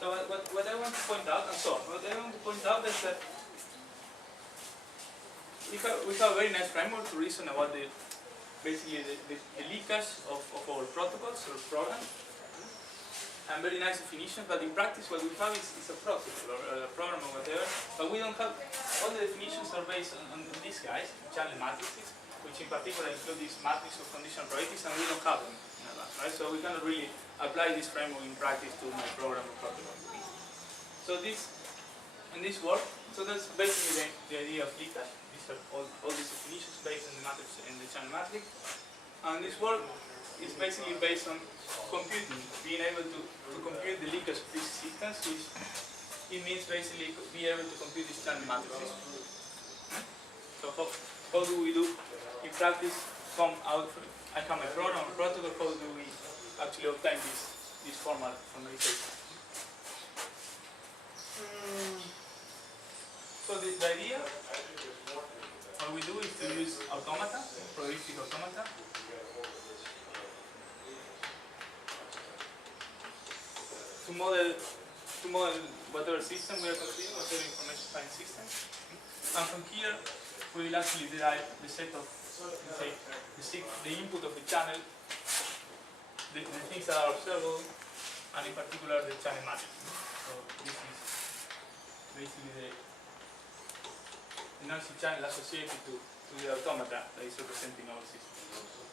So what I want to point out, is that we have a very nice framework to reason about basically the leakage of our protocols or programs, and very nice definitions. But in practice, what we have is a protocol or a program or whatever. But we don't have all the definitions are based on these guys, channel matrices, which in particular include this matrix of conditional probabilities, and we don't have them in advance, right? So we cannot really apply this framework in practice to my program or protocol. So this work, so that's basically the idea of leakage. These are all these definitions based on the matrix and the channel matrix. And this work is basically based on computing, being able to compute the leakage of these systems, which it means basically be able to compute these channel matrices. So how do we do in practice I have my program or protocol, how do we actually obtain this formal formalization? So the idea, what we do is to use automata, probabilistic automata, to model whatever system we are considering, whatever information finding system. And from here, we will actually derive the set of, the input of the channel, the things that are observable, and in particular the channel matrix. So this is basically the noisy channel associated to the automata that is representing our system.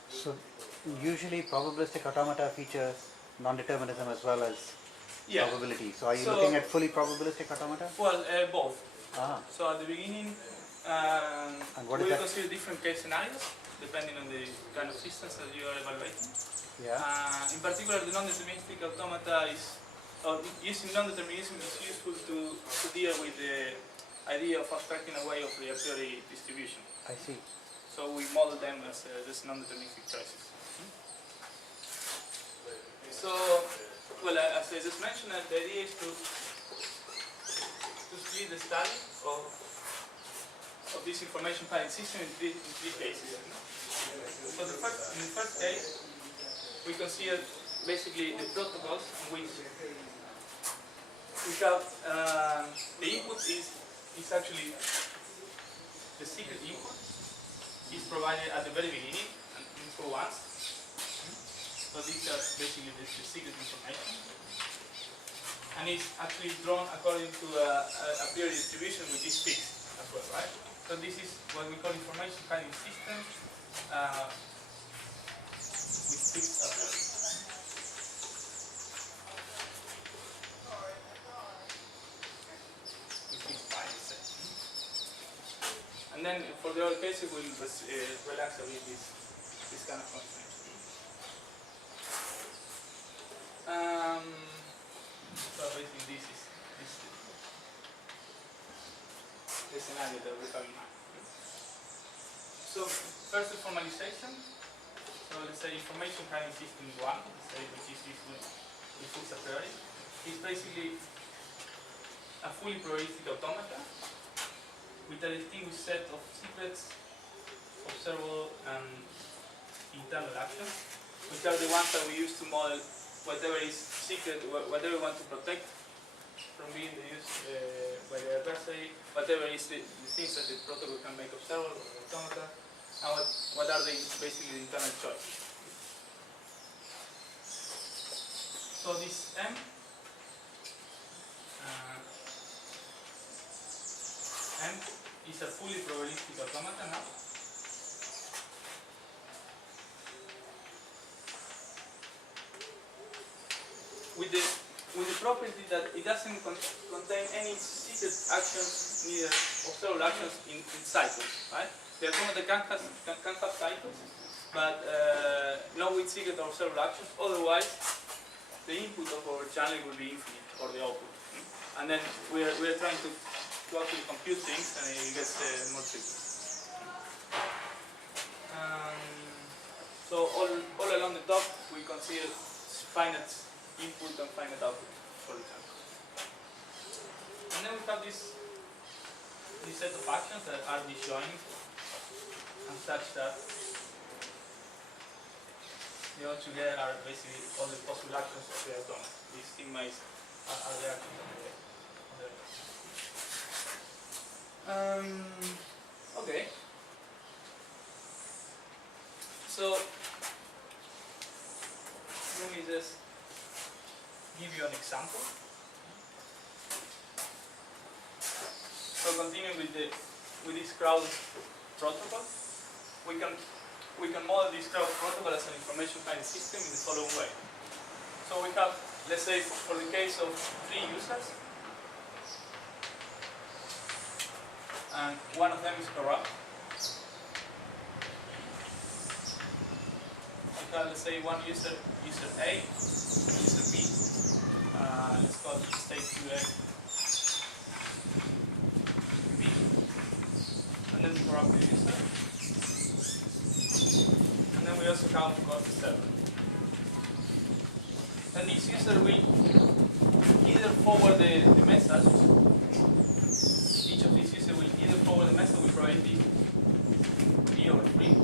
So usually probabilistic automata feature non-determinism as well as probability. So are you looking at fully probabilistic automata? Well, both. Ah. So at the beginning, we will consider different case scenarios depending on the kind of systems that you are evaluating. Yeah. In particular, the non-deterministic automata using non-determinism is useful to deal with the idea of abstracting away of the a priori distribution. I see. So we model them as just non-deterministic choices. So, well, as I just mentioned, the idea is to split the study of this information finding system in three cases. So in the first case, we consider basically the protocols in which we have the input is actually the secret input is provided at the very beginning and for once. So these are basically the secret information, and it's actually drawn according to a priori distribution which is fixed as well, right? So this is what we call information finding system with fixed a priori. And then for the other cases, we'll relax a bit this kind of constraint. So basically, this is the scenario that we have in mind. So first, the formalization. So let's say information finding system 1, let's say, which is this with fixed a priori, is basically a fully probabilistic automata with a distinguished set of secrets, observable, and internal actions, which are the ones that we use to model whatever is secret, whatever we want to protect from being used by the adversary, whatever is the things that the protocol can make observable or automata, and what are basically the internal choices. So this M is a fully probabilistic automata now. With the property that it doesn't contain any secret actions, neither observable actions in cycles, right? The automata can have cycles, but not with secret or observable actions. Otherwise, the input of our channel will be infinite, or the output. And then we are trying to actually compute things, and it gets more tricky. So all along the top, we consider finite input and finite output for the channel. And then we have this set of actions that are disjoint, and such that they all together are basically all the possible actions of the automata. This sigma is are the actions okay. So let me just give you an example. So continuing with this crowd protocol, we can model this crowd protocol as an information kind system in the following way. So we have, let's say, for the case of 3 users, and one of them is corrupt. We have, let's say, one user A, user B. Let's call it state QA B, and then the corrupted user. And then we also have the server. And this user will either forward the message. Each of these users will either forward the message with probability P over 3.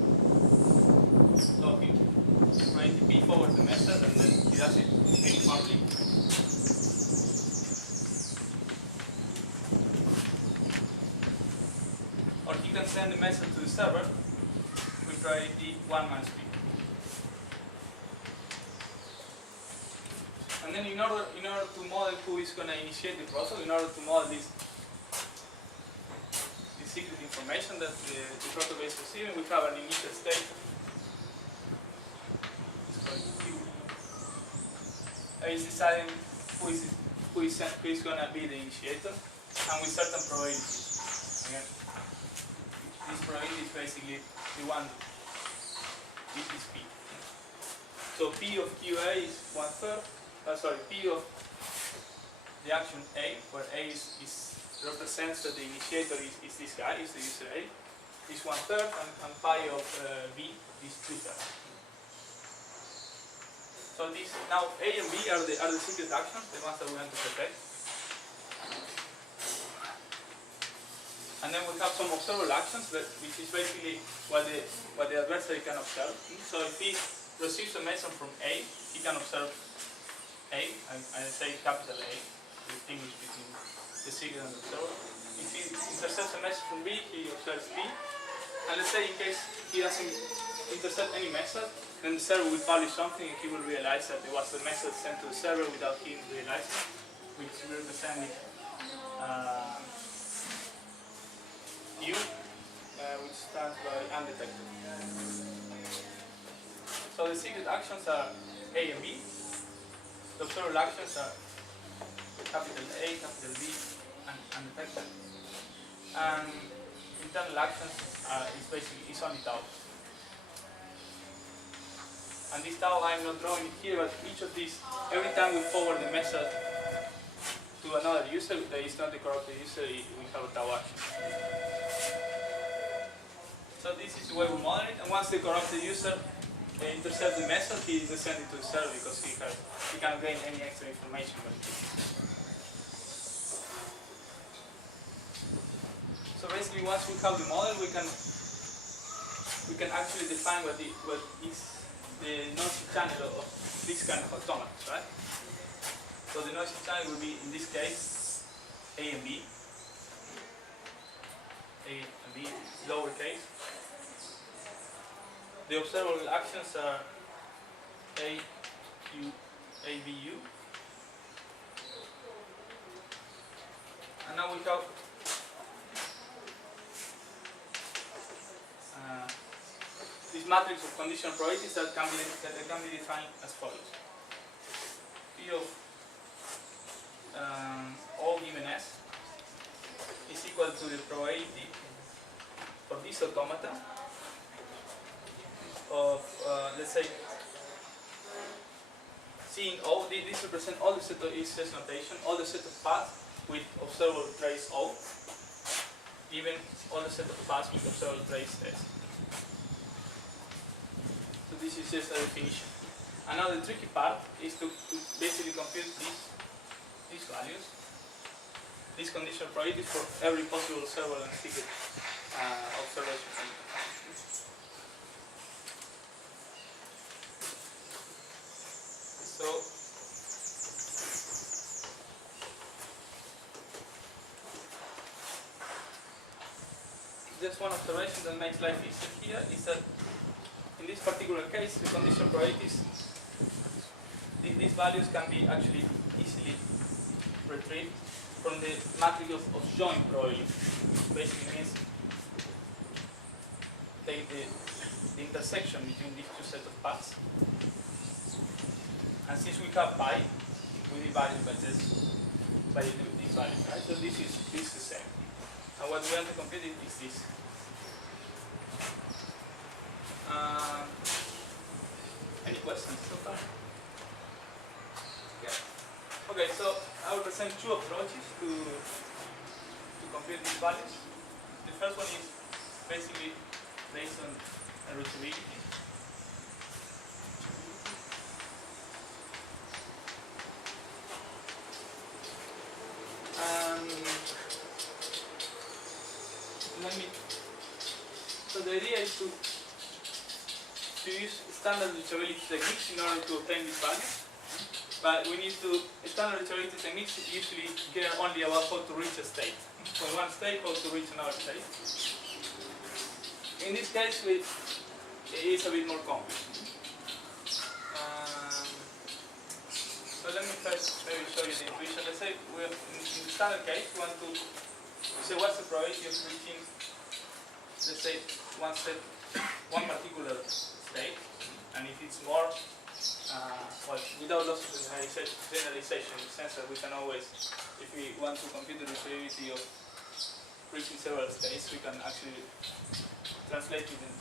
So if probability P forwards the message and then he does it uniformly. Or he can send the message to the server with probability 1 minus P. And then in order to model who is going to initiate the process, in order to model this secret information that the protocol is receiving, we have an initial state. It's deciding who is going to be the initiator, and with certain probabilities. Again, this probability is basically the one. This is P. So P of QA is 1/3. P of the action A, where A represents that the initiator is this guy, is the user A, is 1/3, and pi of B is 2/3. So these now A and B are the secret actions, the ones that we want to protect. And then we have some observable actions, which is basically what the adversary can observe. So if he receives a message from A, he can observe A, I say capital A, distinguish between the secret and the observer. If he intercepts a message from B, he observes B. And let's say in case he doesn't intercept any message, then the server will publish something and he will realize that there was a message sent to the server without him realizing, which represents U, which stands by undetected. So the secret actions are A and B. The observable actions are capital A, capital B, and undetected. And internal actions is only tau. And this tau I'm not drawing it here, but each of these, every time we forward the message to another user that is not the corrupted user, we have a tau action. So this is the way we model it, and once the corrupted user intercepts the message, he is send it to the server because he can't gain any extra information. So basically, once we have the model, we can actually define what is the noisy channel of this kind of automaton, right? So the noisy channel will be, in this case, A and B. A and B, lowercase. The observable actions are A, Q, A, B, U. And now we have this matrix of conditional probabilities that can be defined as follows. P of O given S is equal to the probability for this automata of, let's say, seeing O. This represents all the set of S notation, all the set of paths with observable trace O, given all the set of paths with observable trace S. So this is just a definition. And now the tricky part is to basically compute these values, these conditional probabilities for every possible observable and secret observation. So just one observation that makes life easier here is that in this particular case, the condition probabilities, these values can be actually easily retrieved from the matrix of joint probability. Basically means take the intersection between these two sets of paths. And since we have pi, we divide it by this value, right? So this is the same. And what we want to compute is this. Any questions so far? Yeah. Okay, so I will present two approaches to compute these values. The first one is basically based on retrievability. So the idea is to use standard reachability techniques in order to obtain these values. But we need to, standard reachability techniques usually care only about how to reach a state. From one state, how to reach another state. In this case, it is a bit more complex. So let me first maybe show you the intuition. Let's say in the standard case, we want to say what's the probability of reaching, let's say, one particular state, and if it's more, well, without loss of generalization, in the sense that we can always, if we want to compute the probability of reaching several states, we can actually translate it in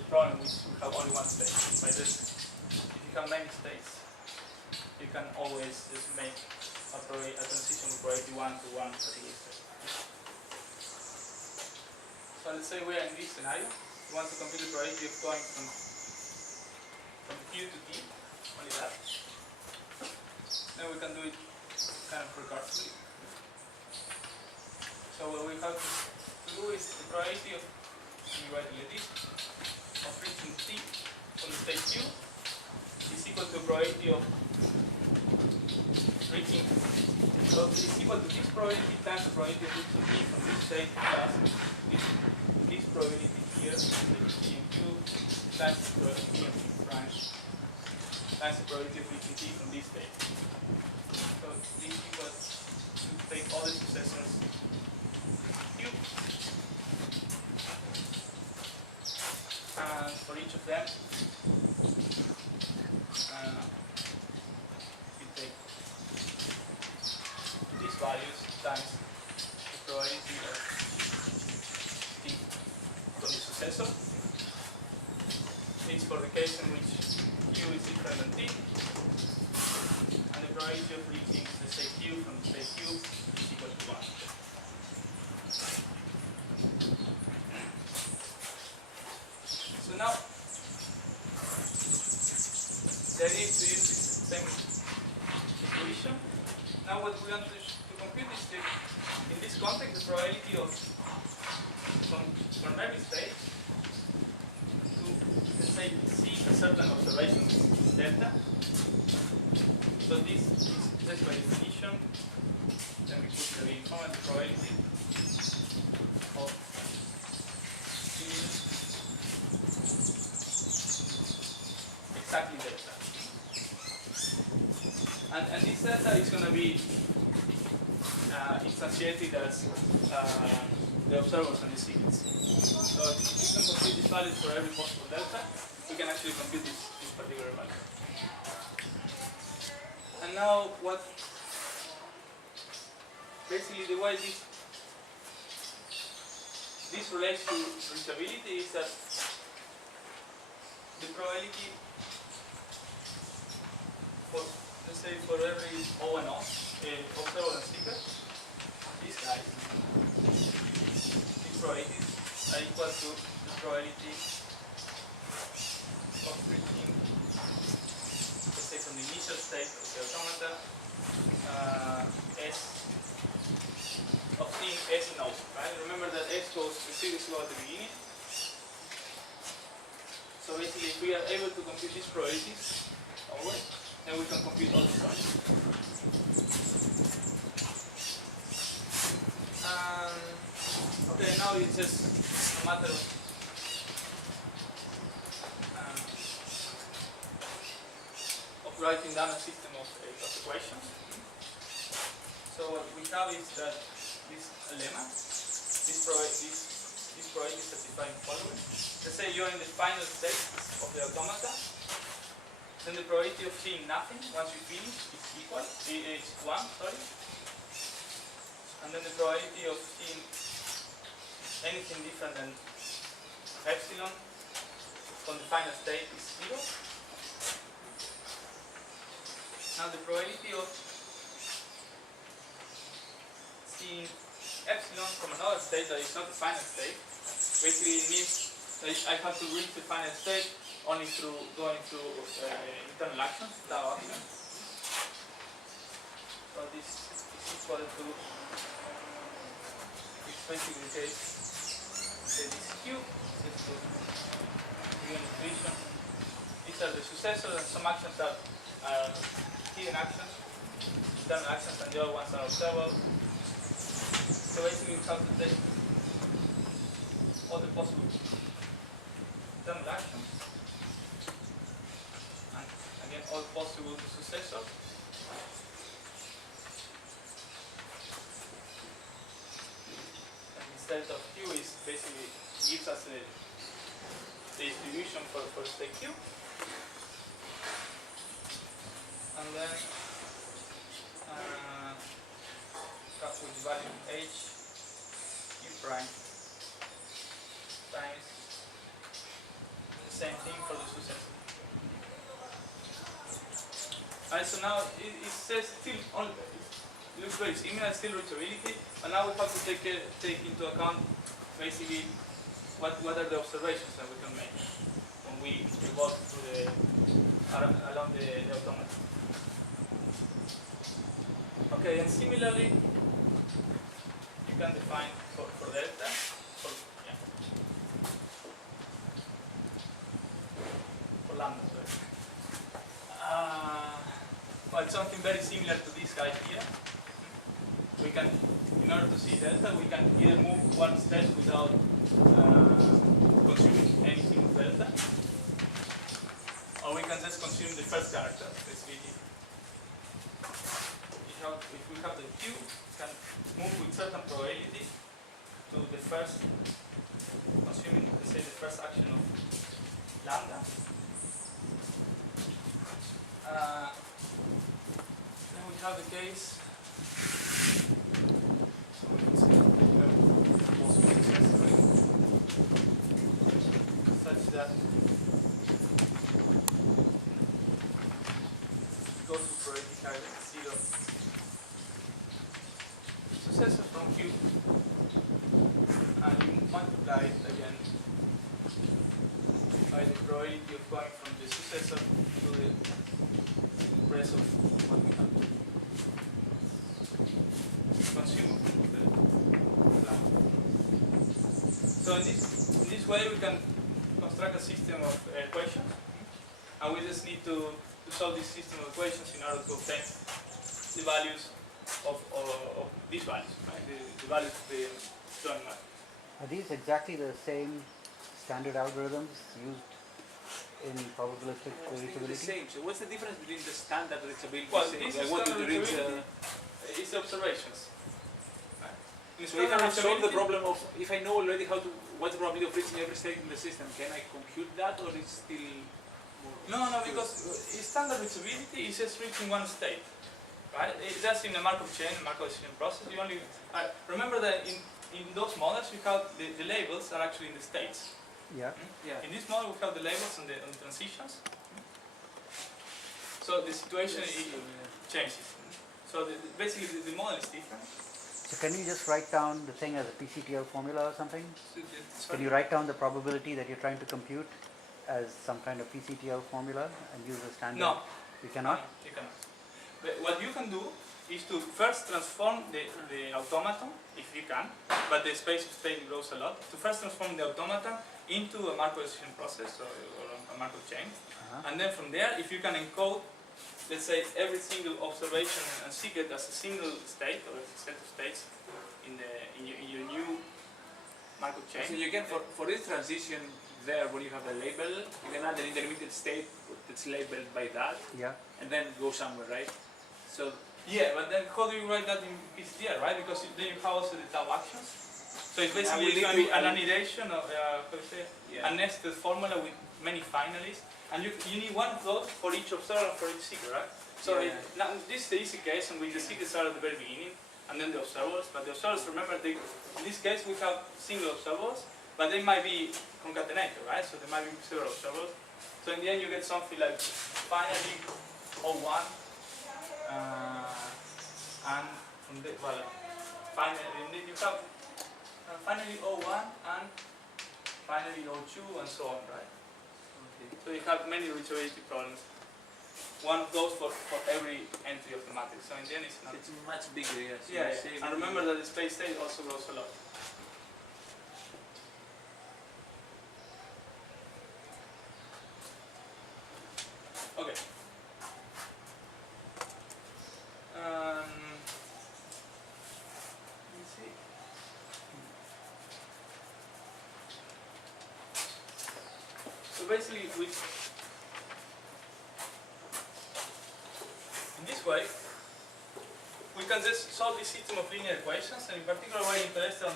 the problem which we have only one state. By this, if you have many states, you can always just make a transition from probability 1 to one particular state. So let's say we are in this scenario. We want to compute the probability of going from Q to T, only that. Then we can do it kind of recursively. So what we have to do is the probability of, let me write it like this, of reaching T from the state Q is equal to the probability of reaching, so it's equal to this probability times the probability of reaching T from this state plus this probability here, T and Q, times the probability of prime, times the probability of reaching T from this state. So this equals to take all the successors Q, and for each of them, you take these values times the probability of T from the successor. It's for the case in which Q is different than T, and the probability of reaching the state Q from the state Q is equal to 1. So now, the idea is to use this same equation. Now what we want to compute is in this context, the probability of from every state to, let's say, see a certain observation, delta. So this is just by definition. Then we put the comment probability of exactly delta. And this delta is going to be instantiated as the observers and the signals. So if we can compute this value for every possible delta, we can actually compute this particular value. And now what, basically the way this relates to reachability is that the probability for, let's say, for every O and O, observer and seeker, these guys, these probabilities are equal to the probability of reaching, let's say, from the initial state of the automata, S, of seeing S and O, right? Remember that S goes, the series go at the beginning. So basically, if we are able to compute these probabilities always, then we can compute all these values. Okay, now it's just matter of writing down a system of equations. So what we have is that this lemma, this probability is satisfying the following. Let's say you're in the final state of the automata, then the probability of seeing nothing once you finish is equal, is 1, sorry. And then the probability of seeing anything different than epsilon from the final state is 0. Now the probability of seeing epsilon from another state that is not the final state basically means that I have to reach the final state only through going through internal actions, tau action. So this is equal to, it's basically the case, this Q is to given equation. These are the successors, and some actions are hidden actions, internal actions, and the other ones are observable. So basically we have to take all the possible internal actions and again all possible successors. And instead of Q is basically gives us the distribution for state Q. And then start with the value H Q prime times the same thing for the successor. Alright, so now it says still only, it looks very similar, still reachability, but now we have to take into account basically what are the observations that we can make when we evolve through along the automata. Okay, and similarly you can define for delta, for lambda, sorry. Well, something very similar to this guy here. We can, in order to see delta, we can either move one step without consuming anything with delta, or we can just consume the first character. If we have the Q, we can move with certain probability to the first, consuming, let's say, the first action of lambda. Then we have the case, so we can see possible success rate, such that go to probability target 0. Successor from Q, and you multiply it again by the probability of going from the successor to the rest of what we have to consume of the lambda. So in this way we can construct a system of equations, and we just need to solve this system of equations in order to obtain the values of these values, right? The values of the joint matter. Are these exactly the same standard algorithms used in probabilistic reachability? The same. So what's the difference between the standard reachability? Well, this I is want standard to reach. It's observations. Right? So if I have solved the problem of, if I know already what's the probability of reaching every state in the system, can I compute that, or it's still more? No, because standard reachability is just reaching one state. Right? It's just in the Markov chain, Markov decision process. You only remember that in those models you have the labels are actually in the states. Yeah. Yeah. In this model we have the labels on the transitions. So the situation changes. So basically the model is different. So can you just write down the thing as a PCTL formula or something? So Can you write down the probability that you're trying to compute as some kind of PCTL formula and use the standard? No. You cannot? You cannot. But what you can do is to first transform the automaton, if you can, but the space of state grows a lot, to first transform the automaton into a Markov decision process or a Markov chain. And then from there, if you can encode, let's say, every single observation and secret as a single state or a set of states in your new Markov chain. So you can, for this transition there, when you have a label, you can add an intermediate state that's labeled by that, Yeah. and then go somewhere, right? So Yeah, but then how do you write that in PCDR, right? Because then you have also the tab actions. So it's basically going to be an annihilation of a nested formula with many finalists, and you need one of those for each observer and for each seeker, right? So now this is the easy case, and with the seekers are at the very beginning, and then the observers. But the observers, remember, in this case we have single observers, but they might be concatenated, right? So there might be several observers. So in the end you get something like finally O1, and from the, well, finally you have finally O1 and finally O2 and so on, right? okay. So you have many reachability problems. One of those for every entry of the matrix. So in the end it's not. It's much bigger, yes. Yeah, and remember that the space state also grows a lot. Okay. Let's see. So basically, in this way, we can just solve this system of linear equations, and in particular, we're interested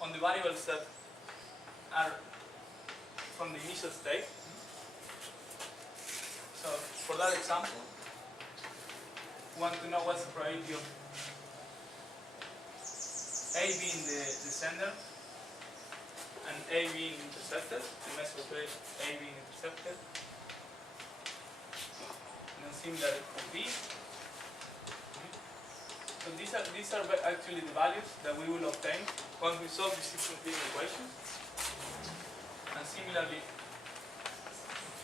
on the variables that are from the initial state. So for that example, we want to know what's the probability of A being the sender and A being intercepted, the message of A being intercepted, and then similarly for B. So these are actually the values that we will obtain once we solve the system of linear equations. And similarly,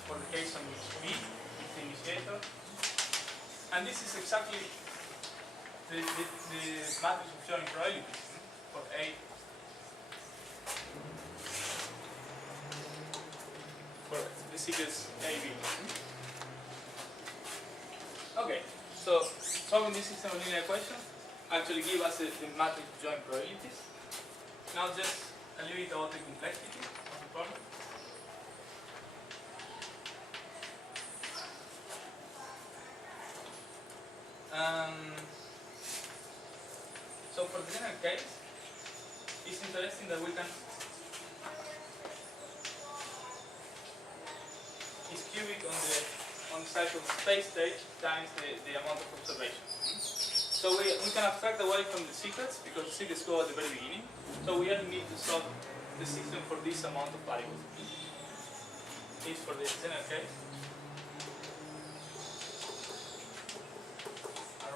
for the case on which B is the initiator. And this is exactly the matrix of showing probabilities for A. For the sequence AB. Okay, so solving this system of linear equations actually give us the matrix of joint probabilities. Now just a little bit about the complexity of the problem. So for the general case, it's interesting that we can is cubic on the size of space state times the amount of observations. So we can abstract away from the secrets because the secrets go at the very beginning. So we only need to solve the system for this amount of variables. Is for the general case.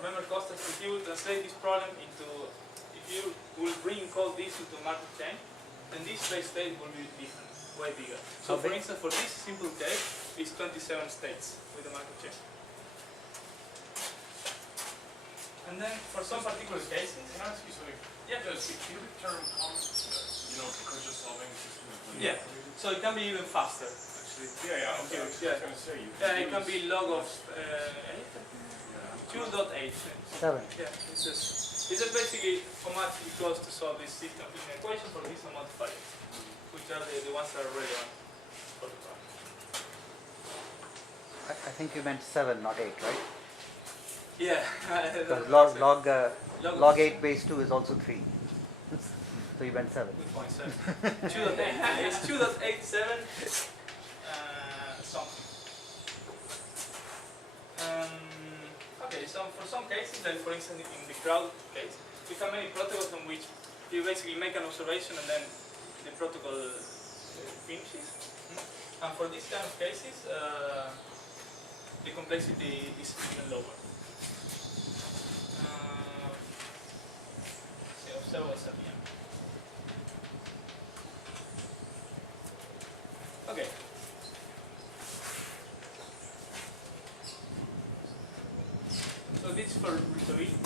Remember, Costas, if you translate this problem into, if you will re-encode this into a Markov chain, then this space state will be different, way bigger. So for instance, for this simple case, it's 27 states with the Markov chain. And then for some particular cases, can I ask you something? Yeah. Does the cubic term come, because you're solving a system of yeah. So it can be even faster, actually. Yeah, okay. Yeah. I was going to say you. Yeah, it can be log of 2.8. 7. Yeah, it's just basically how much it costs to solve this system of linear equation for this amount of variables, which are the ones that are relevant for the problem. I think you meant 7, not 8, right? Yeah. Because log 8 base 2 is also 3. So you meant 7. Good point, 7. 2.8. It's 2.87 something. Okay, so for some cases, like for instance in the crowd case, we have many protocols on which you basically make an observation and then the protocol finishes. And for these kind of cases, the complexity is even lower. Observers at the end. Okay. So this is for reachability.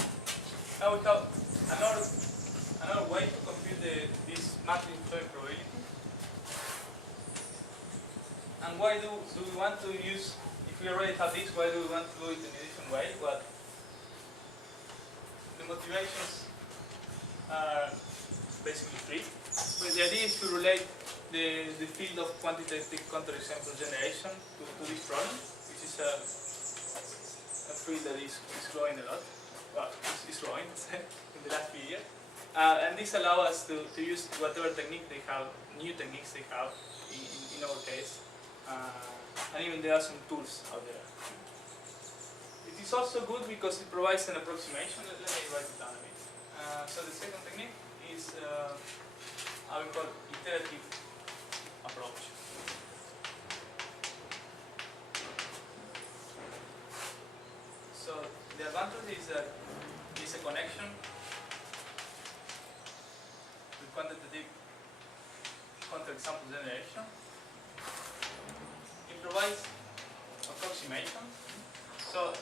Now we have another way to compute this matrix showing probability. And why do we want to use, if we already have this, why do we want to do it in a different way? Well, the motivations are basically free. But the idea is to relate the field of quantitative counterexample generation to this problem, which is a field that is growing a lot. Well, it's growing in the last few years. And this allows us to use whatever technique they have, new techniques they have in our case. And even there are some tools out there. It is also good because it provides an approximation. Let me write it down a bit. So the second technique is I will call iterative approach. So the advantage is that there is a connection with quantitative counterexample generation. It provides approximation. So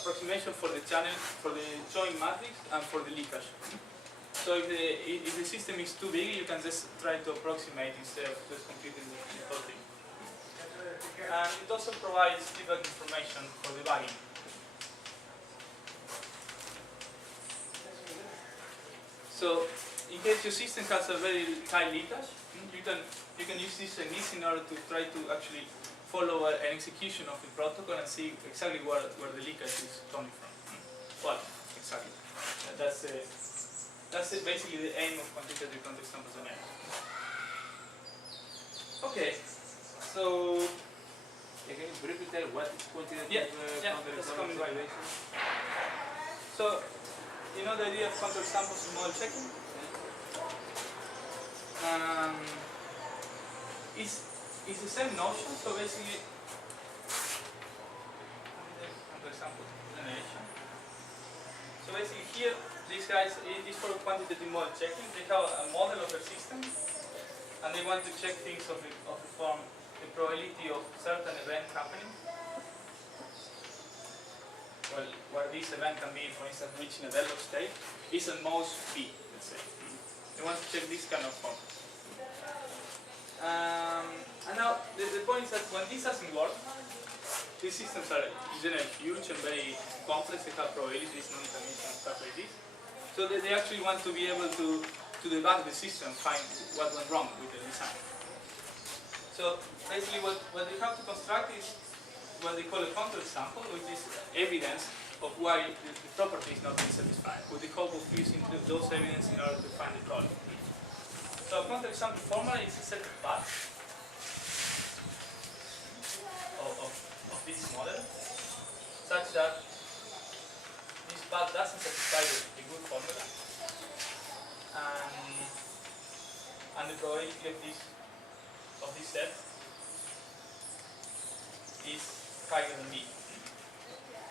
approximation for the channel, for the joint matrix, and for the leakage. So if the system is too big, you can just try to approximate instead of just computing the whole thing. And it also provides feedback information for debugging. So in case your system has a very high leakage, you can use these techniques in order to try to actually follow an execution of the protocol and see exactly where the leakage is coming from. Well, exactly. That's basically the aim of quantitative counterexample generation. Okay, so Can you briefly tell what is quantitative that's coming right. generation? So you know the idea of counterexamples in model checking? It's the same notion, so basically counterexample generation. So basically here, these guys, it is for quantitative model checking. They have a model of their system and they want to check things of the form, the probability of certain event happening. Well, where this event can be, for instance, reaching a deadlock state, is at most B, let's say. They want to check this kind of form. And now, the point is that when this doesn't work, these systems are generally huge and very complex. They have probabilities, non-dimensional stuff like this. So they actually want to be able to debug the system, find what went wrong with the design. So basically what they have to construct is what they call a counterexample, which is evidence of why the property is not being satisfied, with the hope of using those evidence in order to find the problem. So a counterexample formula is a set of paths of this model, such that this path doesn't satisfy the good formula, and the probability of this set is higher than B.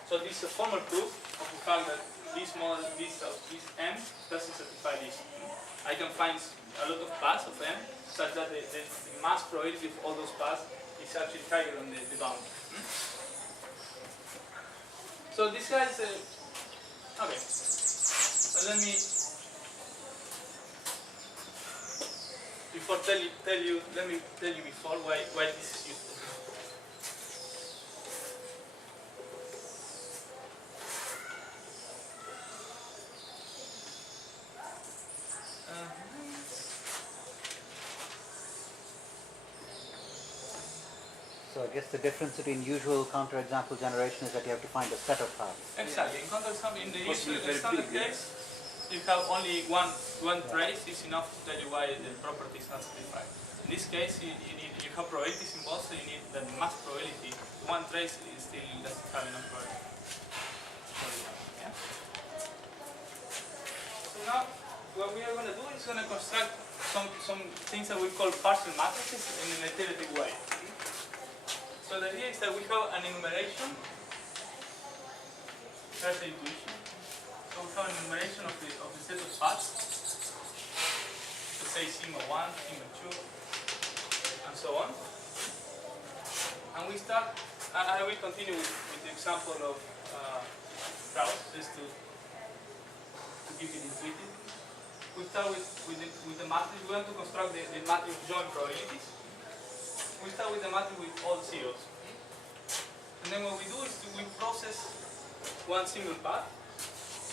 So this is a formal proof of the fact that this model, this M, doesn't satisfy this. I can find a lot of paths of M such that the mass probability of all those paths is actually higher than the bound. So this guy is okay. So let me let me tell you before why this is useful. So I guess the difference between usual counterexample generation is that you have to find a set of paths. Exactly. In counterexample, in the usual standard case, you have only one trace is enough to tell you why the property is not satisfied. In this case, you have probabilities involved, so you need that the mass probability. One trace is still doesn't have enough probability. Yeah? So now, what we are going to do is going to construct some things that we call partial matrices in an iterative way. So the idea is that we have an enumeration. There's the intuition. So we have an enumeration of the set of paths. Let's say sigma 1, sigma 2, and so on. And we start, I will continue with the example of Strauss, just to keep it intuitive. We start with the matrix. We want to construct the matrix of joint probabilities. We start with the matrix with all zeros. And then what we do is we process one single path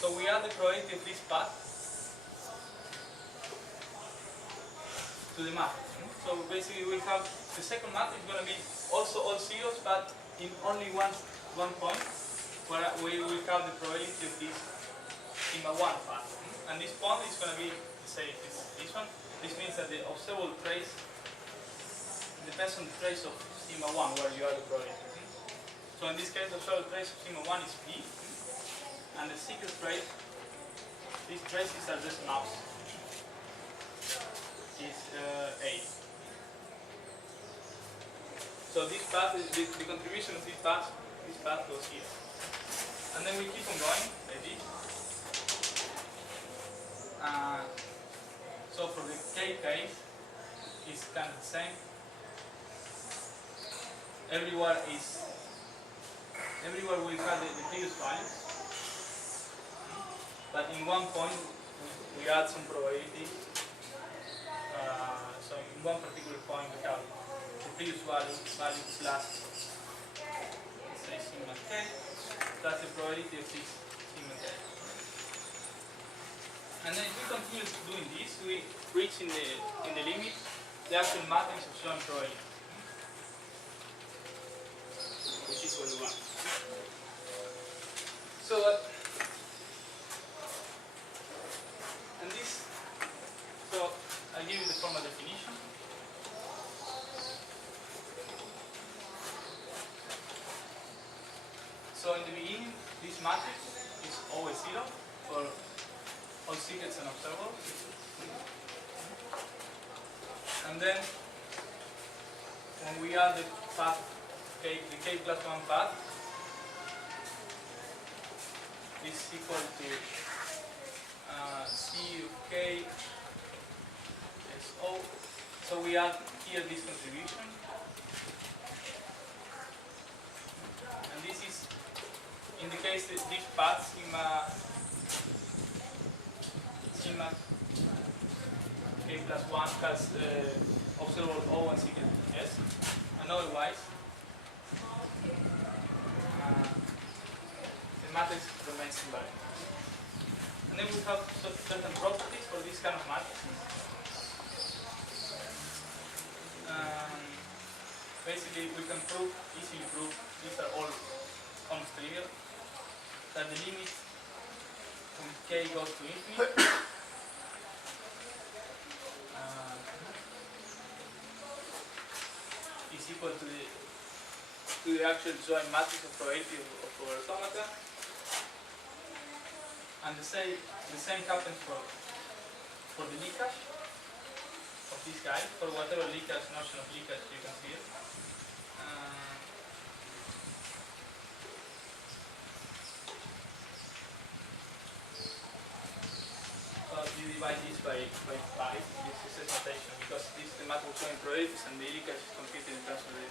So we add the probability of this path to the matrix. So basically we have the second matrix is going to be also all zeros, but in only one point, where we will have the probability of this sigma 1 path. And this point is going to be, say, this one. This means that the observable trace depends on the trace of sigma 1, where you are the probability. So in this case, the observable trace of sigma 1 is P, and the secret trace, these traces are just maps, is A. So this path is the contribution of this path goes here. And then we keep on going like this. So for the K case, it's kind of the same. Everywhere we have the previous values, but in one point we add some probability. So in one particular point we have the previous value plus, say, sigma k, plus the probability of this sigma k. And then if we continue doing this, we reach in the limit the actual matrix of showing probability, which is what we want. So and this, so I'll give you the formal definition. So in the beginning, this matrix is always 0 for all secrets and observables. And then when we add the path k, the k plus 1 path is equal to C of k is O. So we add here this contribution. And this is, in the case that this path sigma k plus 1 has observable O and secret S, and otherwise the matrix remains invariant. And then we have certain properties for this kind of matrices. Basically, we can easily prove, these are all almost trivial, that the limit when k goes to infinity is equal to the actual joint matrix of probability of our automata. And the same happens for the leakage of this guy, for whatever notion of leakage you consider. You divide this by 5, this is a notation, because this is the matrix showing probabilities and the leakage is computed in terms of the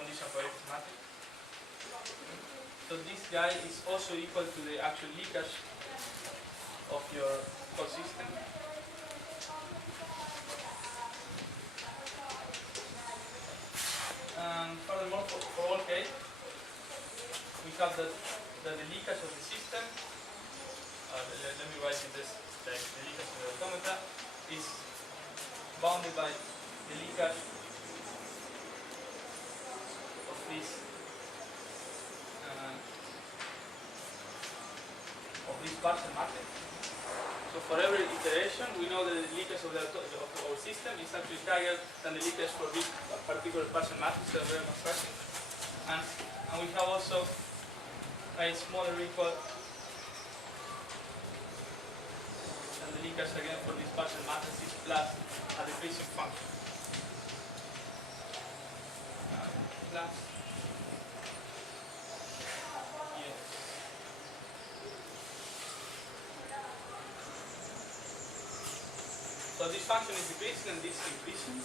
condition probability matrix. So this guy is also equal to the actual leakage of your whole system. And furthermore, for all k, we have that the leakage of the system, let me write it this, like the leakage of the automata is bounded by the leakage of this partial matrix. So for every iteration, we know that the leakage of our system is actually higher than the leakage for this particular partial matrix that we are constructing. And we have also a smaller equal than the leakage again for this partial matrices plus a decreasing function. Plus so this function is decreasing and this is increasing.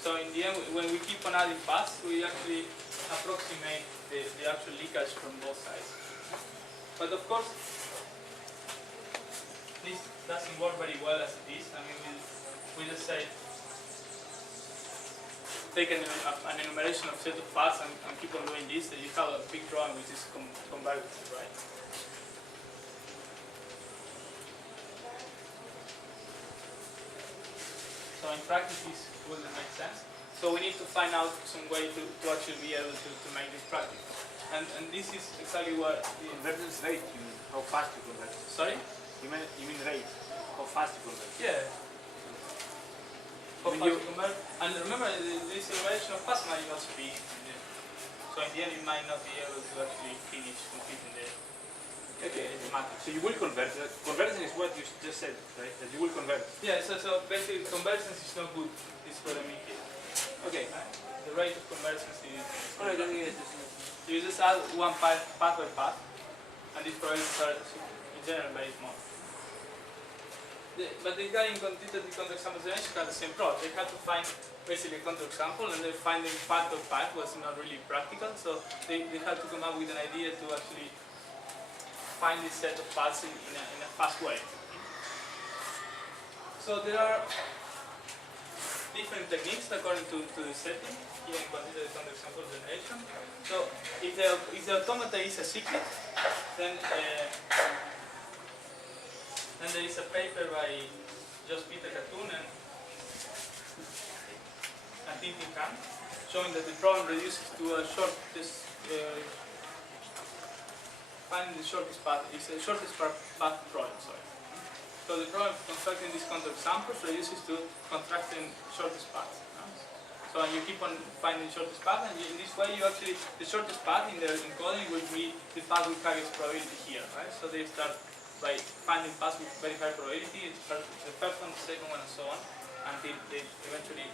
So in the end, when we keep on adding paths, we actually approximate the actual leakage from both sides. But of course, this doesn't work very well as it is. I mean, we just say, take an enumeration of set of paths and keep on doing this, that you have a big drawing which is convergent, right? So in practice this wouldn't make sense. So we need to find out some way to actually be able to make this practical. And this is exactly what the Convergence rate, you mean? How fast you converge? sorry? You mean rate? How fast you converge? Yeah. How fast you convert. And remember, this relation of path might also be so in the end you might not be able to actually finish completing the matrix. So you will converge. Convergence is what you just said, right? That you will converge. Yeah, so basically convergence is not good, is what I mean here. Okay. Right? The rate of convergence is Alright, you just add one path by path, and these probabilities are in general very small. But the guy in quantitative counterexample dimension had the same problem. They had to find basically a counterexample, and then finding path of path was not really practical, so they had to come up with an idea to actually find this set of paths in a fast way. So there are different techniques according to the setting here in quantitative counterexample generation. So if the automata is a cyclic, then there is a paper by Jos Peter Katun and Tintin Khan showing that the problem reduces to a finding the shortest path is a shortest path problem. Sorry. So the problem of constructing these counterexamples reduces to constructing shortest paths. So you keep on finding shortest path, and in this way you actually, the shortest path in their encoding will be the path with highest probability here, right? So they start by finding paths with very high probability, start the first one, the second one, and so on, until they eventually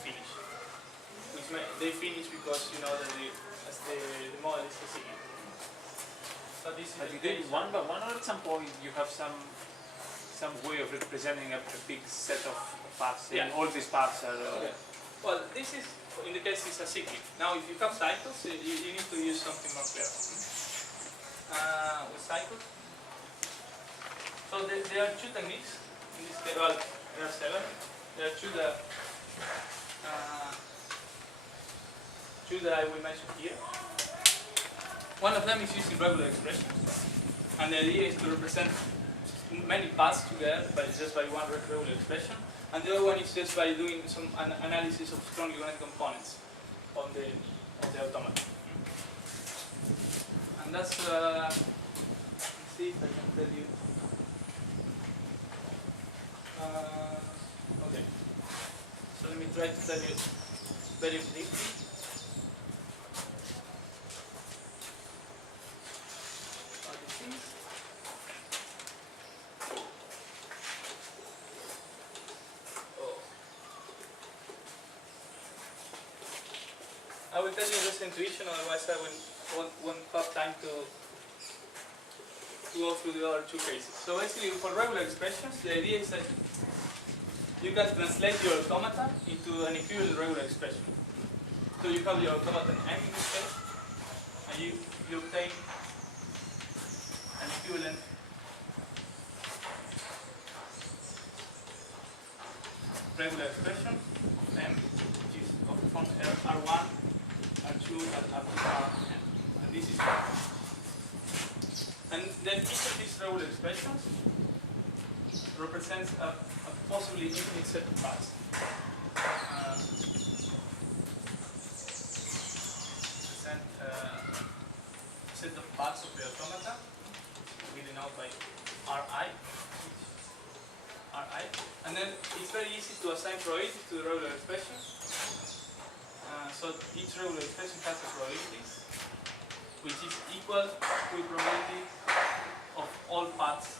finish. They finish because you know that the model is specific. So this is but you do it one by one, or at some point you have some way of representing a big set of paths, and all these paths are... Okay. Well, this is, in the case, it's a cyclic. Now, if you have cycles, you need to use something more clever. With cycles. So there are two techniques. In this case, well, there are seven. There are two that I will mention here. One of them is using regular expressions, and the idea is to represent many paths together just by one regular expression. And the other one is just by doing some analysis of strongly connected components on the automata. And that's, let's see if I can tell you. Okay. So let me try to tell you very briefly. All these things. I will tell you this intuition, otherwise I won't have time to go through the other two cases. So basically, for regular expressions, the idea is that you can translate your automata into an equivalent regular expression. So you have your automata M in this case, and you obtain an equivalent regular expression of M, which is of the form R1, R2, up to Rn. And this is and then each of these regular expressions represents a possibly infinite set of paths. Represent a set of paths of the automata, given out by Ri. And then it's very easy to assign probability to the regular expressions. So each regular expression has a probability, which is equal to the probability of all paths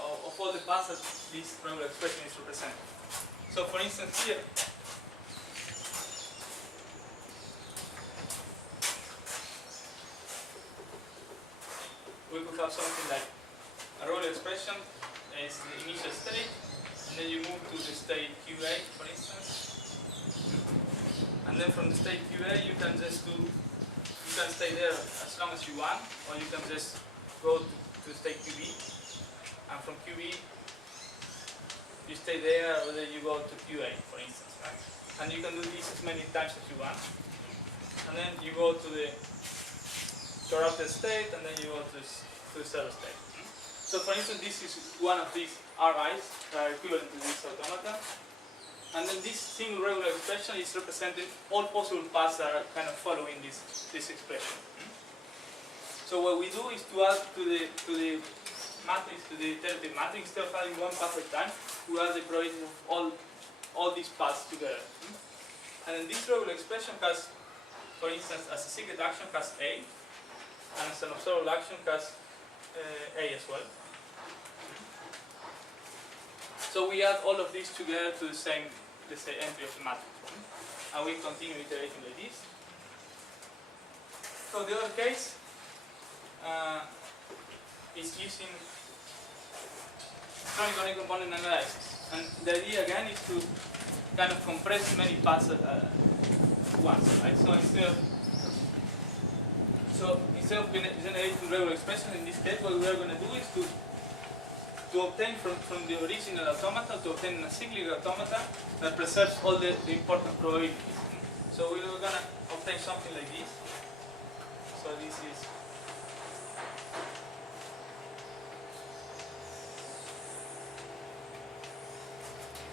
of all the paths that this regular expression is represented. So for instance here, we could have something like a regular expression is the initial state, and then you move to the state QA, for instance. And then from the state QA, you can stay there as long as you want, or you can just go to state QB. And from QB, you stay there, or then you go to QA, for instance, right? And you can do this as many times as you want. And then you go to the corrupted state, and then you go to the zero state. So for instance, this is one of these RIs that are equivalent to this automata. And then this single regular expression is representing all possible paths that are kind of following this expression. So what we do is to add to the matrix, to the iterative matrix, instead of adding one path at a time, we add the probability of all these paths together. And then this regular expression has, for instance, as a secret action has A, and as an observable action has A as well. So we add all of these together to the same, let's say, entry of the matrix. And we continue iterating like this. So the other case is using chronic component analysis. And the idea again is to kind of compress many paths at once, right? So instead of generating regular expression, in this case, what we are going to do is to obtain from the original automata, to obtain a cyclic automata that preserves all the important probabilities. So we are going to obtain something like this. So this is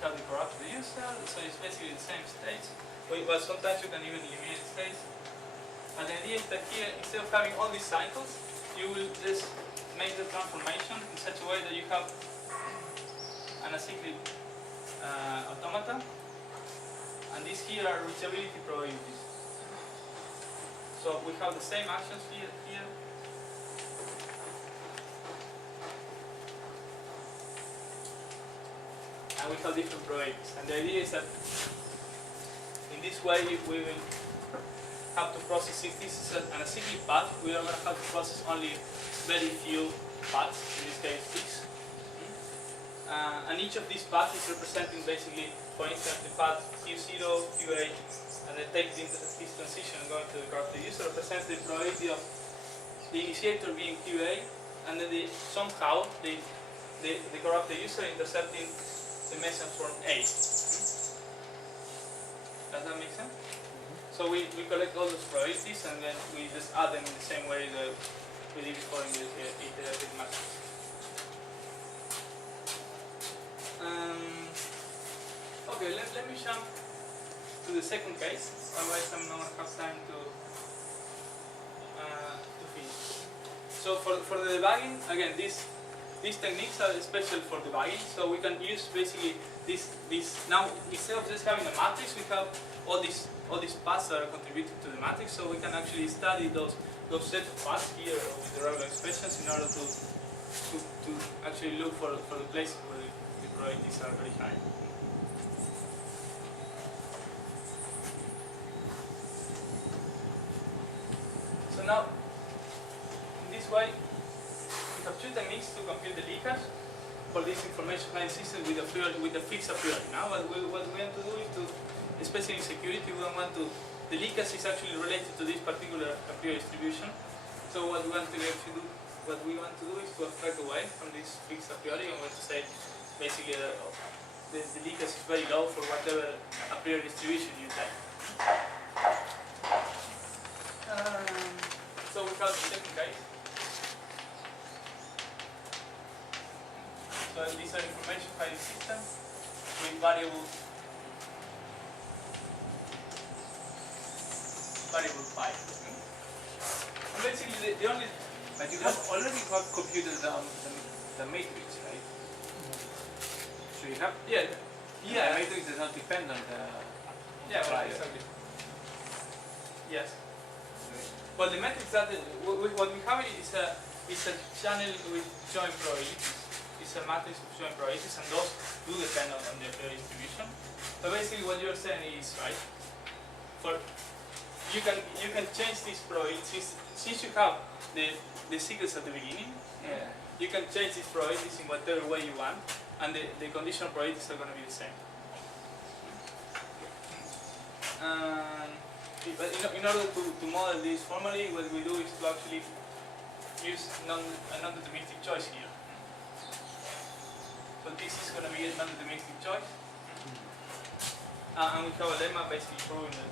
how we corrupt the user, so it's basically the same stage, but sometimes you can even eliminate states. And the idea is that here, instead of having all these cycles, you will just make the transformation in such a way that you have an acyclic automata, and these here are reachability probabilities. So we have the same actions here. And we have different probabilities. And the idea is that in this way we will have to process, if this is an acyclic path, we are going to have to process only very few paths, in this case 6. And each of these paths is representing basically, for instance, the path Q0, Q8, and then take this transition and going to the corrupted user represents the probability of the initiator being QA, and then somehow the corrupted user intercepting the message from A. Does that make sense? So we collect all those probabilities and then we just add them in the same way that we did before in the iterative matrix. Okay, let me jump to the second case, otherwise I'm not going to have time to finish. So for the debugging, again, these techniques are special for debugging, so we can use basically this now, instead of just having a matrix, we have all these paths that are contributing to the matrix, so we can actually study those set of paths here with the regular expressions in order to actually look for the places where the probabilities are very high. So now, in this way, we have two techniques to compute the leakage for this information planning system with a fixed a priori. Now, what we want to do is especially in security, we don't want to. The leakage is actually related to this particular a priori distribution. So what we want to actually do, is to abstract away from this fixed a priori and want to say basically the leakage is very low for whatever a priori distribution you take. So we have the second case. So these are information filing systems with variable pi. And basically the only. But you have already computed the matrix, right? So you have. Yeah. The matrix does not depend on the. Right, exactly. Yes. Well, the matrix that what we have is a channel with joint probabilities. It's a matrix of joint probabilities, and those do depend on the priori distribution. But basically, what you're saying is right. You can change these probabilities since you have the secrets at the beginning. Yeah. You can change these probabilities in whatever way you want, and the conditional probabilities are going to be the same. But in order to model this formally, what we do is to actually use a non-deterministic choice here. So this is going to be a non-deterministic choice. And we have a lemma basically proving that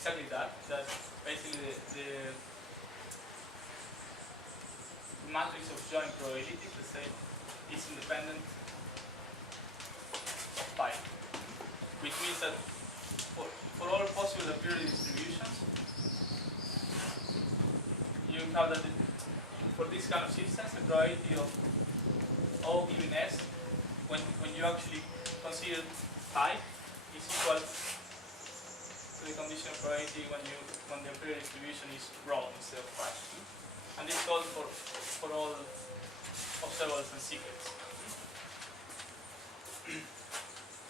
exactly that. That basically the matrix of joint probabilities, let's say, is independent of pi, which means that for all possible a priori distributions, you have that for this kind of systems, the probability of O given S, when you actually consider pi, is equal to the condition of probability when the priori distribution is rho instead of pi. And this holds for all observables and secrets.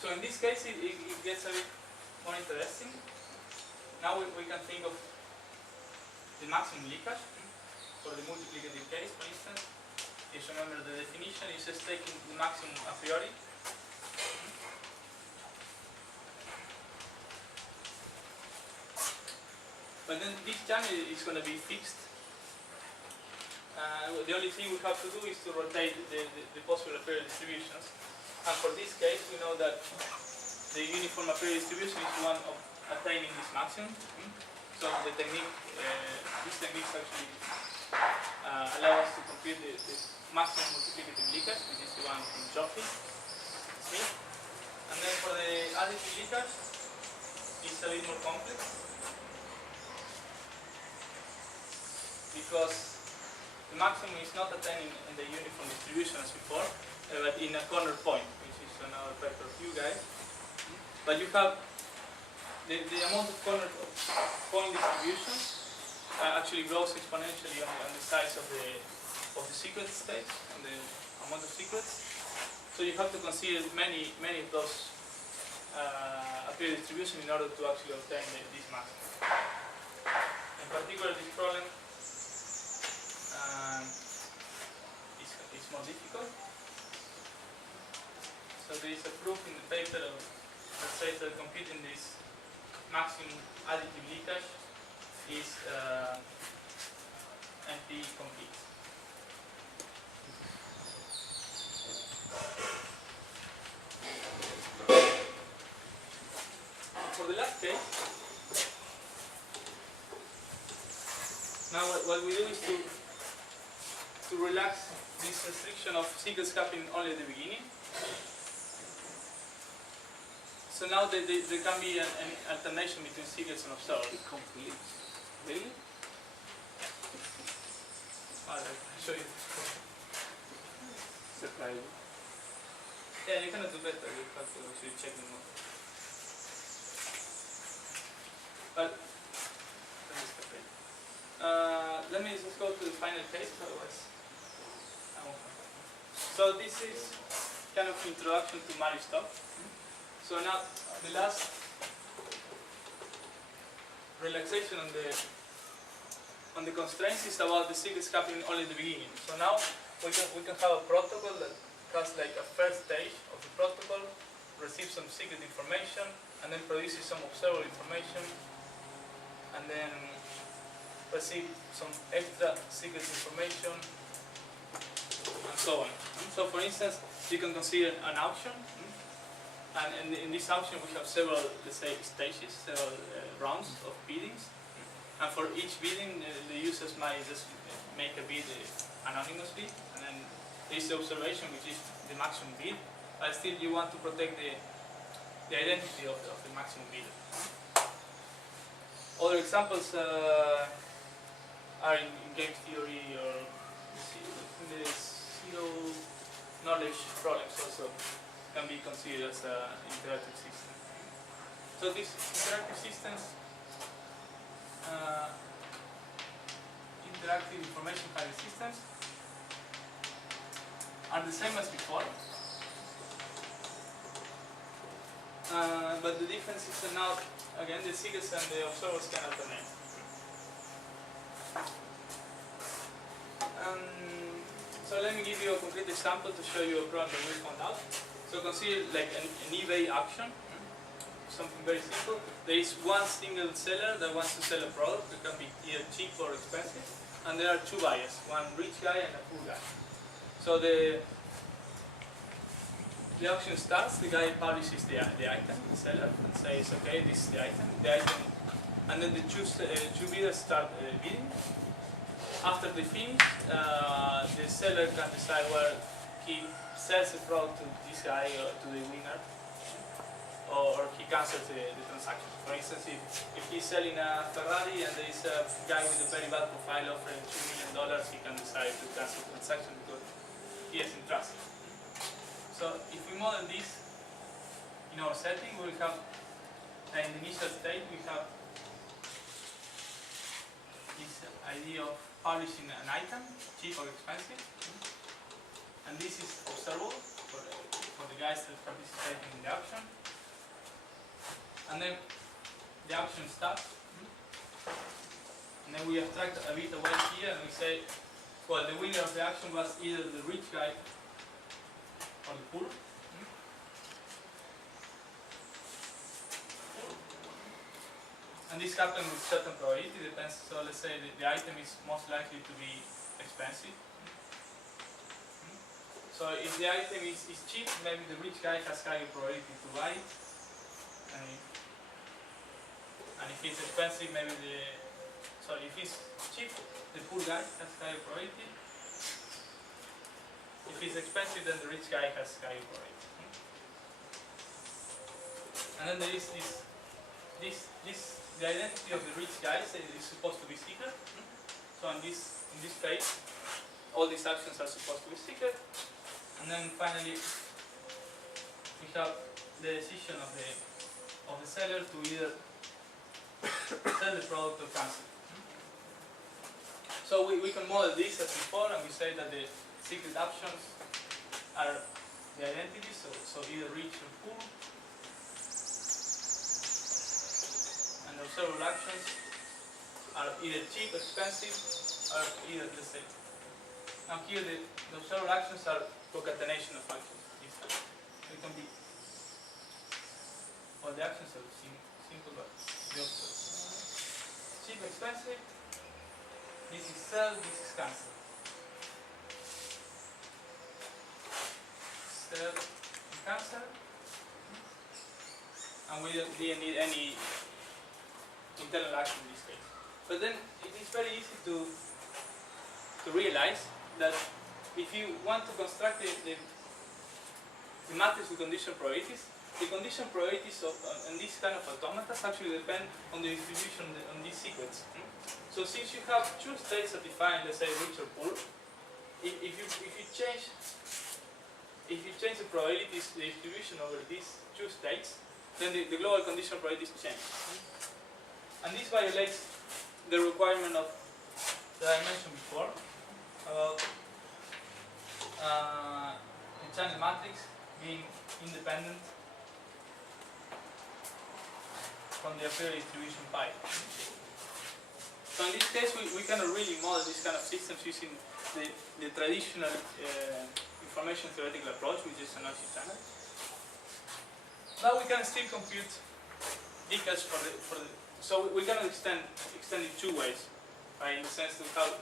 So in this case, it gets a bit more interesting. Now we can think of the maximum leakage for the multiplicative case, for instance. If you remember the definition, is just taking the maximum a priori. But then this channel is going to be fixed. The only thing we have to do is to rotate the possible a priori distributions. And for this case, we know that the uniform a priori distribution is one of attaining this maximum. So the technique, these techniques actually allow us to compute the maximum multiplicative leakage, which is the one from Joffrey, Smith. And then for the additive leakage, it's a bit more complex, because the maximum is not attaining in the uniform distribution as before, but in a corner point, which is another vector of u guys. But you have the amount of corner point distributions actually grows exponentially on the size of the secret state, on the amount of secrets. So you have to consider many of those a priori distribution in order to actually obtain this maximum. In particular, this problem is more difficult. So there is a proof in the paper that says that computing this maximum additive leakage is NP complete. For the last case, now what we do is to relax this restriction of secrets happening only at the beginning. So now there can be an alternation between secrets and observables. Complete. Really? I'll show you. Surprising. Yeah, you cannot do better. You have to actually check them out. But let me just go to the final case, otherwise I won't. So this is kind of introduction to Mary stuff. So now the last relaxation on the constraints is about the secrets happening only at the beginning. So now we can have a protocol that has like a first stage of the protocol, receives some secret information, and then produces some observable information, and then receive some extra secret information, and so on. So for instance, you can consider an auction, and in this auction we have several, let's say, stages, several rounds of biddings, and for each bidding the users might just make a bid anonymously, and then there is the observation, which is the maximum bid, but still you want to protect the identity of the maximum bidder. Other examples are in game theory or in the zero knowledge problems also can be considered as an interactive system. So these interactive systems, interactive information handling systems, are the same as before, but the difference is that now, again, the secrets and the observers can alternate. So let me give you a concrete example to show you a problem that we found out. So consider like an eBay auction, something very simple. There is one single seller that wants to sell a product that can be either cheap or expensive, and there are two buyers, one rich guy and a poor guy. So the auction starts, the guy publishes the item, the seller, and says, okay, this is the item. The item and then the two bidders start bidding. After they finish, the seller can decide whether he sells the product to this guy or to the winner, or he cancels the transaction. For instance, if he's selling a Ferrari and there is a guy with a very bad profile offering $2 million, he can decide to cancel the transaction because he has trust. So if we model this in our setting, we will have, in the initial state, we have this idea of publishing an item, cheap or expensive, and this is observable for the guys that participate in the auction. And then the auction starts, and then we abstract a bit away here and we say, well, the winner of the auction was either the rich guy or the poor. And this happens with certain probability, depends. So let's say the item is most likely to be expensive. So if the item is cheap, maybe the rich guy has higher probability to buy it. And if it's expensive, maybe if it's cheap, the poor guy has higher probability. If it's expensive, then the rich guy has higher probability. And then there is the identity of the rich guy is supposed to be secret. So in this phase, all these actions are supposed to be secret. And then finally, we have the decision of the seller to either sell the product or cancel. So we can model this as before, and we say that the secret options are the identities, so either rich or poor. And the observable actions are either cheap, expensive, or either the same. Now here the observable actions are concatenation of functions. So it can be, well, the actions are simple, but the opposite. Cheap, expensive, this is sell, this is cancel. Sell and cancel. And we didn't need any internal action in this case. But then it is very easy to realize that if you want to construct the matrix with condition probabilities, the condition probabilities on these kind of automatas actually depend on the distribution on this sequence. So since you have two states that define, let's say, rich or poor, if you change the probabilities, the distribution over these two states, then the global condition probabilities change. And this violates the requirement of that I mentioned before about the channel matrix being independent from the a priori distribution pi. So in this case, we cannot really model this kind of systems using the traditional information theoretical approach, which is an OC channel. Now we can still compute leakage so we cannot extend it two ways, right? In the sense to have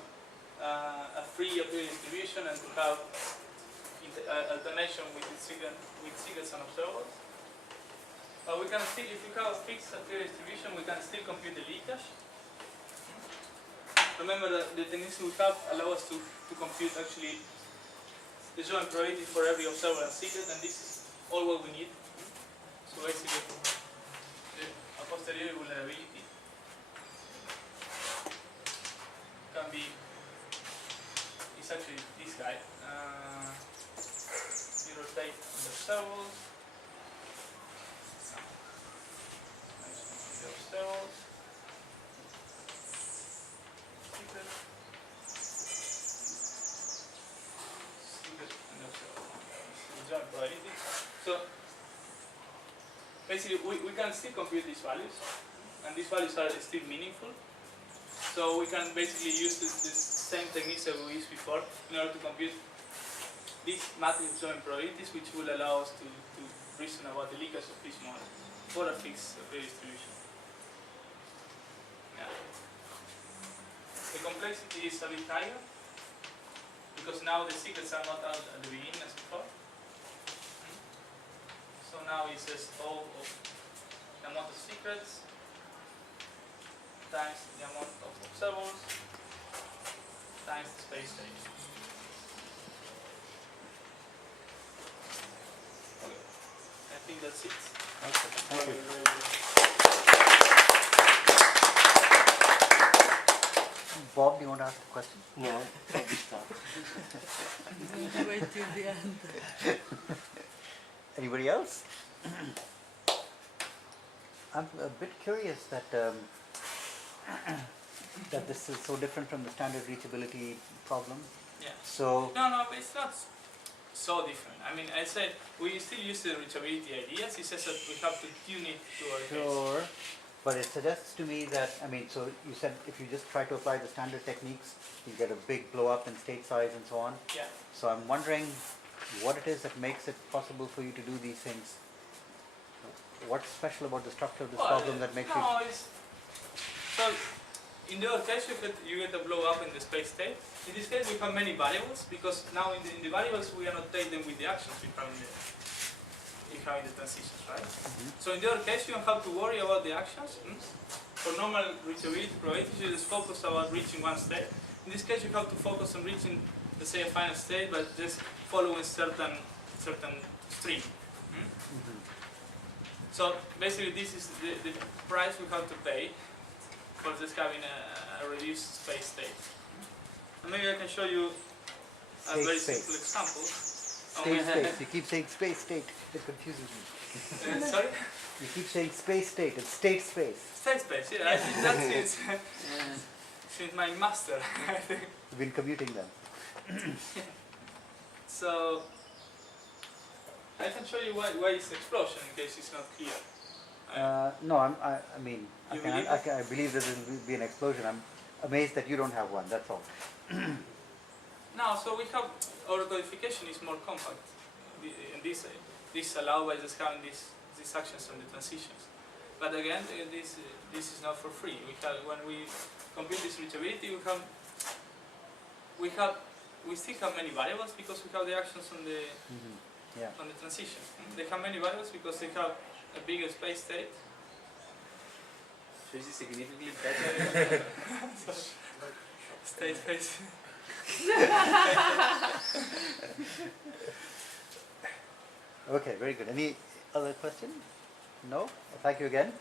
a free a priori distribution and to have alternation with secrets and observables. But we can still, if we have a fixed a priori distribution, we can still compute the leakage. Remember that the techniques we have allow us to compute actually the joint probability for every observer and secret, and this is all what we need. So basically, a posteriori vulnerability can be, it's actually this guy. You rotate the observables, So basically we can still compute these values, and these values are still meaningful. So we can basically use this same techniques that we used before in order to compute these matrix joint probabilities, which will allow us to reason about the leakage of this model for a fixed distribution. Yeah. The complexity is a bit higher because now the secrets are not out at the beginning as before. So now it says all of the amount of secrets times the amount of observables times the space state. Okay. I think that's it. Okay, thank you. Bob, do you want to ask a question? No, probably stop. Wait till the end. Anybody else? I'm a bit curious that that this is so different from the standard reachability problem. Yeah. So No, but it's not so different. I mean, I said we still use the reachability ideas. It's just that we have to tune it to our case. sure, but it suggests to me that, I mean, so you said if you just try to apply the standard techniques, you get a big blow up in state size and so on. Yeah. So I'm wondering what it is that makes it possible for you to do these things. What's special about the structure of this problem that makes no, it's so in your case you get a blow up in the space state. In this case we have many variables because now in the variables we annotate them with the actions we have in the transitions, right? So in your case you don't have to worry about the actions. For normal reachability probabilities you just focus about reaching one state. In this case you have to focus on reaching, let's say, a final state, but just following certain stream. So basically this is the price we have to pay for just having a reduced space state. And maybe I can show you a State very space. simple example. state space. You keep saying space state, it confuses me. Sorry? You keep saying space state, it's state space. State space, yeah, I think that's it. Since my master, I think. You've been commuting them. So I can show you why it's explosion in case it's not clear. No, I mean, You I believe believe that there will be an explosion. I'm amazed that you don't have one, that's all. Now, so we have, our codification is more compact. And this allowed by just having these actions on the transitions. But again, this is not for free. When we compute this reachability, we still have many variables because we have the actions on the on the transition. They have many variables because they have a bigger space state. So is it significantly better? State space. Okay, very good. Any other question? No? Thank you again.